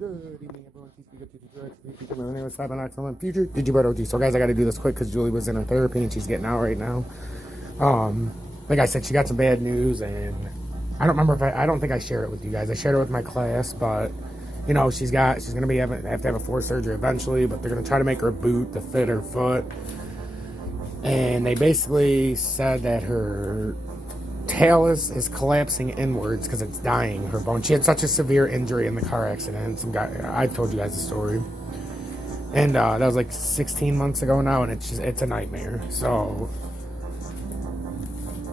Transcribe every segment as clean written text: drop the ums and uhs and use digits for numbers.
Good evening, everyone. My name is Fab and Excellent Future. Did you OG? So, guys, I got to do this quick because Julie was in her therapy and she's getting out right now. Like I said, she got some bad news, and I don't remember if I don't think I shared it with you guys. I shared it with my class, but you know, she's gonna have to have a foot surgery eventually, but they're gonna try to make her a boot to fit her foot. And they basically said that her talus is collapsing inwards because it's dying, her bone. She had such a severe injury in the car accident. Some guy, I told you guys the story, and that was like 16 months ago now, and it's a nightmare. So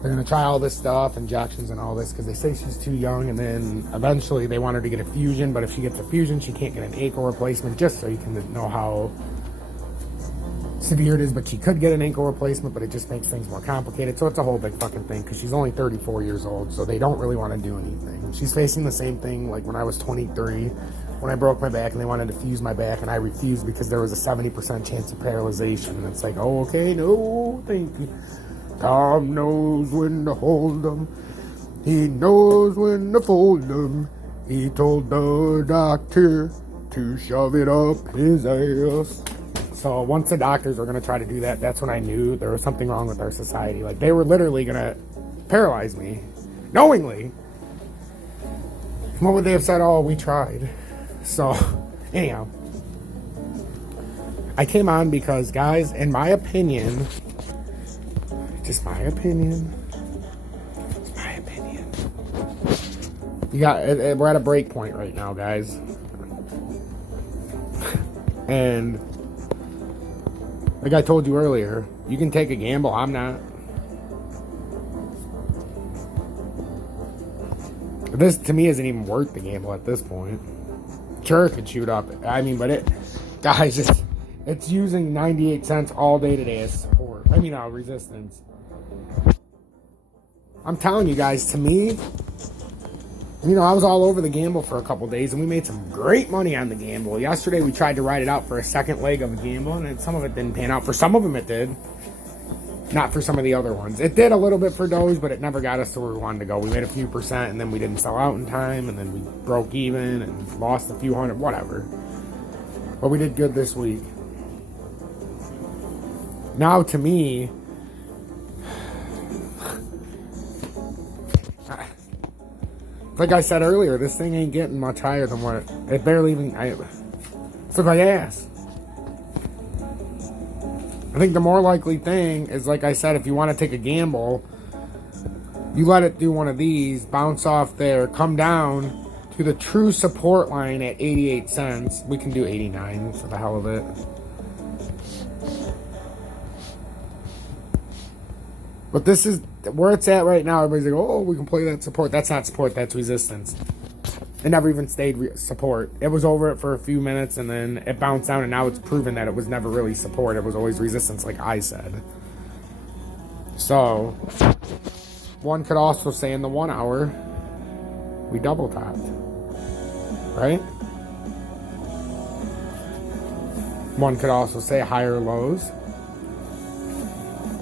they're gonna try all this stuff, injections and all this, because they say she's too young, and then eventually they want her to get a fusion, but if she gets a fusion, she can't get an ankle replacement, just so you can know how severe it is. But she could get an ankle replacement, but it just makes things more complicated. So it's a whole big fucking thing, because she's only 34 years old, so they don't really want to do anything. She's facing the same thing like when I was 23, when I broke my back and they wanted to fuse my back, and I refused because there was a 70% chance of paralyzation. And it's like, oh, okay, no, thank you. Tom knows when to hold 'em. He knows when to fold 'em. He told the doctor to shove it up his ass. So once the doctors were going to try to do that, that's when I knew there was something wrong with our society. Like, they were literally going to paralyze me, knowingly. What would they have said? Oh, we tried. So, anyhow. I came on because, guys, in my opinion, just my opinion, it's my opinion. We're at a break point right now, guys. And like I told you earlier, you can take a gamble. I'm not. This, to me, isn't even worth the gamble at this point. Sure, it could shoot up. I mean, but guys, it's using 98 cents all day today as support. I mean, resistance. I'm telling you guys, to me, you know, I was all over the gamble for a couple days, and we made some great money on the gamble. Yesterday, we tried to ride it out for a second leg of a gamble, and some of it didn't pan out. For some of them, it did. Not for some of the other ones. It did a little bit for Doge, but it never got us to where we wanted to go. We made a few percent, and then we didn't sell out in time, and then we broke even and lost a few hundred, whatever. But we did good this week. Now, to me, like I said earlier, this thing ain't getting much higher than what it barely even. It's like ass. I think the more likely thing is, like I said, if you want to take a gamble, you let it do one of these, bounce off there, come down to the true support line at 88 cents. We can do 89 for the hell of it. But this is where it's at right now. Everybody's like, oh, we can play that support. That's not support, that's resistance. It never even stayed support. It was over it for a few minutes, and then it bounced down, and now it's proven that it was never really support. It was always resistance, like I said. So, one could also say in the 1 hour, we double topped. Right? One could also say higher lows,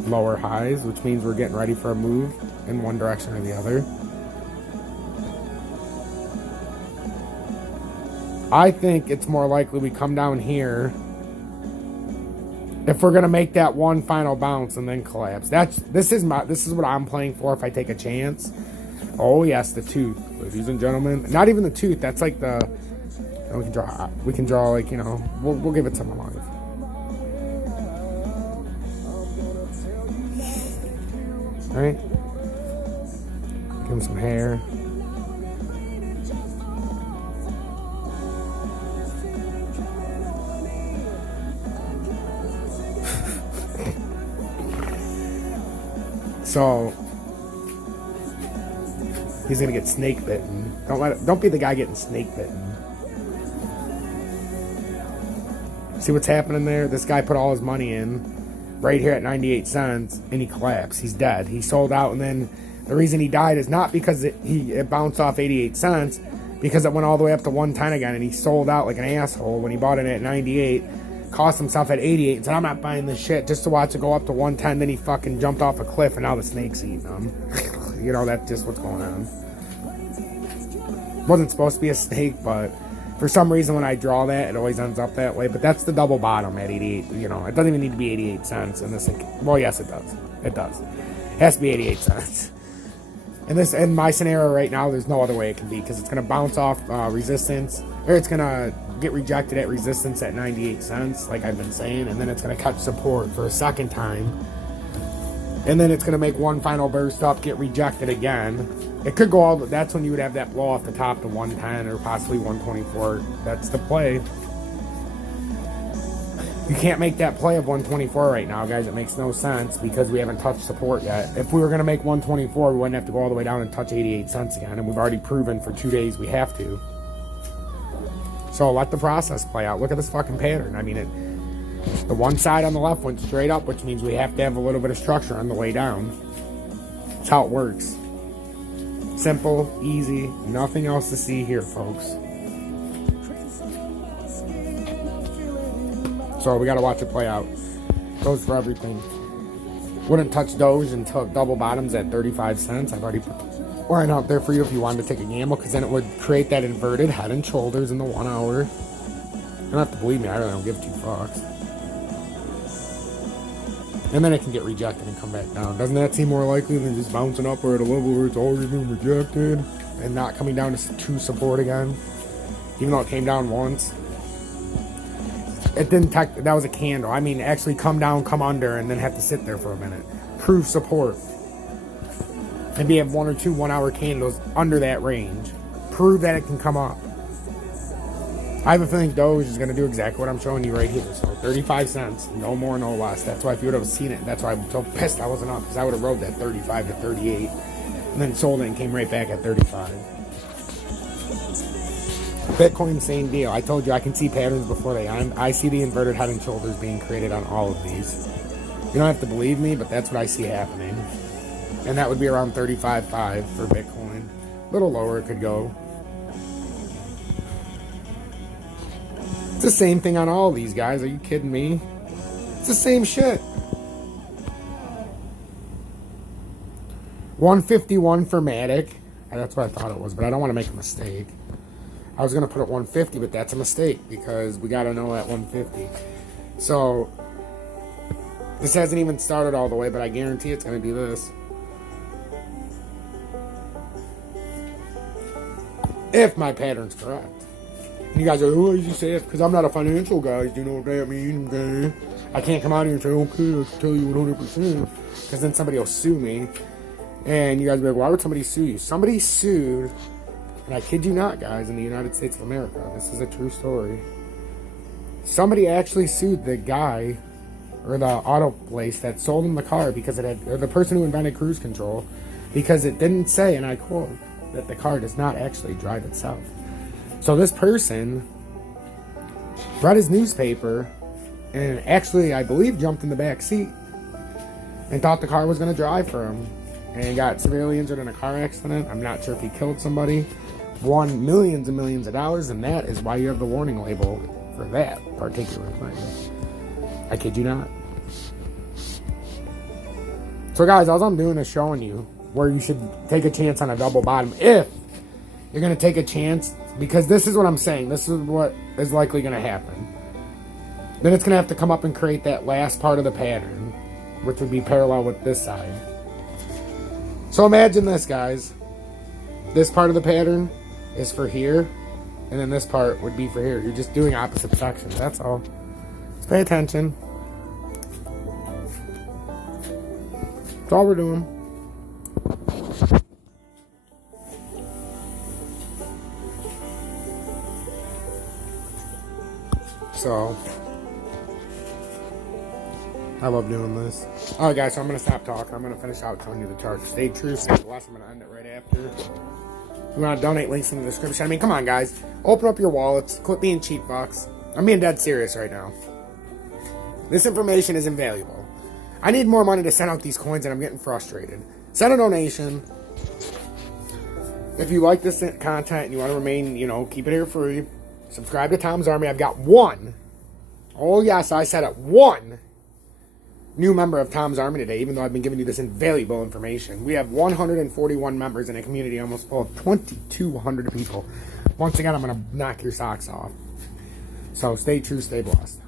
lower highs, which means we're getting ready for a move in one direction or the other. I think it's more likely we come down here if we're gonna make that one final bounce and then collapse. This is what I'm playing for if I take a chance. Oh yes, the tooth, ladies and gentlemen. Not even the tooth. That's like the we can draw like, you know, we'll give it some alive. Alright, give him some hair. So he's gonna get snake bitten. Don't be the guy getting snake bitten. See what's happening there? This guy put all his money in right here at 98 cents, and he collapsed. He's dead. He sold out, and then the reason he died is not because it bounced off 88 cents, because it went all the way up to 110 again, and he sold out like an asshole when he bought it at 98, cost himself at 88, and said, I'm not buying this shit, just to watch it go up to 110. Then he fucking jumped off a cliff, and now the snake's eating him. You know, that's just what's going on. Wasn't supposed to be a snake, but For some reason, when I draw that, it always ends up that way. But that's the double bottom at 88. You know, it doesn't even need to be 88 cents. And this, well, yes, it does. It does. It has to be 88 cents. And this, in my scenario right now, there's no other way it can be, because it's going to bounce off resistance, or it's going to get rejected at resistance at 98 cents, like I've been saying, and then it's going to catch support for a second time. And then it's going to make one final burst up, get rejected again. It could go all, that's when you would have that blow off the top to 110 or possibly 124. That's the play. You can't make that play of 124 right now, guys. It makes no sense because we haven't touched support yet. If we were going to make 124, we wouldn't have to go all the way down and touch 88 cents again. And we've already proven for 2 days we have to. So let the process play out. Look at this fucking pattern. I mean, the one side on the left went straight up, which means we have to have a little bit of structure on the way down. That's how it works. Simple, easy, nothing else to see here, folks. So we got to watch it play out. Goes for everything. Wouldn't touch Doge until double bottoms at 35 cents. I've already put the line out there for you if you wanted to take a gamble, because then it would create that inverted head and shoulders in the 1 hour. You don't have to believe me, I really don't give 2 fucks. And then it can get rejected and come back down. Doesn't that seem more likely than just bouncing up or at a level where it's already been rejected and not coming down to support again? Even though it came down once. It didn't that was a candle. I mean, actually come down, come under, and then have to sit there for a minute. Prove support. Maybe have 1 or 2 1-hour candles under that range. Prove that it can come up. I have a feeling Doge is going to do exactly what I'm showing you right here. So 35 cents, no more, no less. That's why if you would have seen it, that's why I'm so pissed I wasn't up, because I would have rode that 35 to 38 and then sold it and came right back at 35. Bitcoin, same deal. I told you I can see patterns before they end. I see the inverted head and shoulders being created on all of these. You don't have to believe me, but that's what I see happening. And that would be around 35.5 for Bitcoin. A little lower it could go. It's the same thing on all of these, guys. Are you kidding me? It's the same shit. 151 for Matic. That's what I thought it was, but I don't want to make a mistake. I was going to put it 150, but that's a mistake because we got to know at 150. So, this hasn't even started all the way, but I guarantee it's going to be this. If my pattern's correct. And you guys are, oh, you say it because I'm not a financial guy. You know what that means, okay? I can't come out here and say, okay, I can tell you 100%. Because then somebody will sue me. And you guys will be like, why would somebody sue you? Somebody sued, and I kid you not, guys, in the United States of America. This is a true story. Somebody actually sued the guy, or the auto place that sold him the car because it had, or the person who invented cruise control, because it didn't say, and I quote, that the car does not actually drive itself. So this person read his newspaper and actually, I believe, jumped in the back seat and thought the car was going to drive for him and got severely injured in a car accident. I'm not sure if he killed somebody. Won millions and millions of dollars, and that is why you have the warning label for that particular thing. I kid you not. So guys, all I'm doing is showing you where you should take a chance on a double bottom if you're going to take a chance, because this is what I'm saying. This is what is likely going to happen. Then it's going to have to come up and create that last part of the pattern, which would be parallel with this side. So imagine this, guys. This part of the pattern is for here, and then this part would be for here. You're just doing opposite sections. That's all. Just pay attention. That's all we're doing. So, I love doing this. Alright guys, so I'm going to stop talking. I'm going to finish out telling you the chart. Stay true, stay blessed. I'm going to end it right after. If you want to donate, links in the description. I mean, come on guys. Open up your wallets. Quit being cheap fucks. I'm being dead serious right now. This information is invaluable. I need more money to send out these coins and I'm getting frustrated. Send a donation. If you like this content and you want to remain, keep it here free. Subscribe to Tom's Army. I've got one. Oh yes, I said it. One new member of Tom's Army today, even though I've been giving you this invaluable information. We have 141 members in a community almost full of 2,200 people. Once again, I'm going to knock your socks off. So stay true, stay blessed.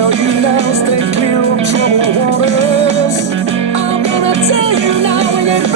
tell you now, stay clear of troubled waters. I'm gonna tell you now, and it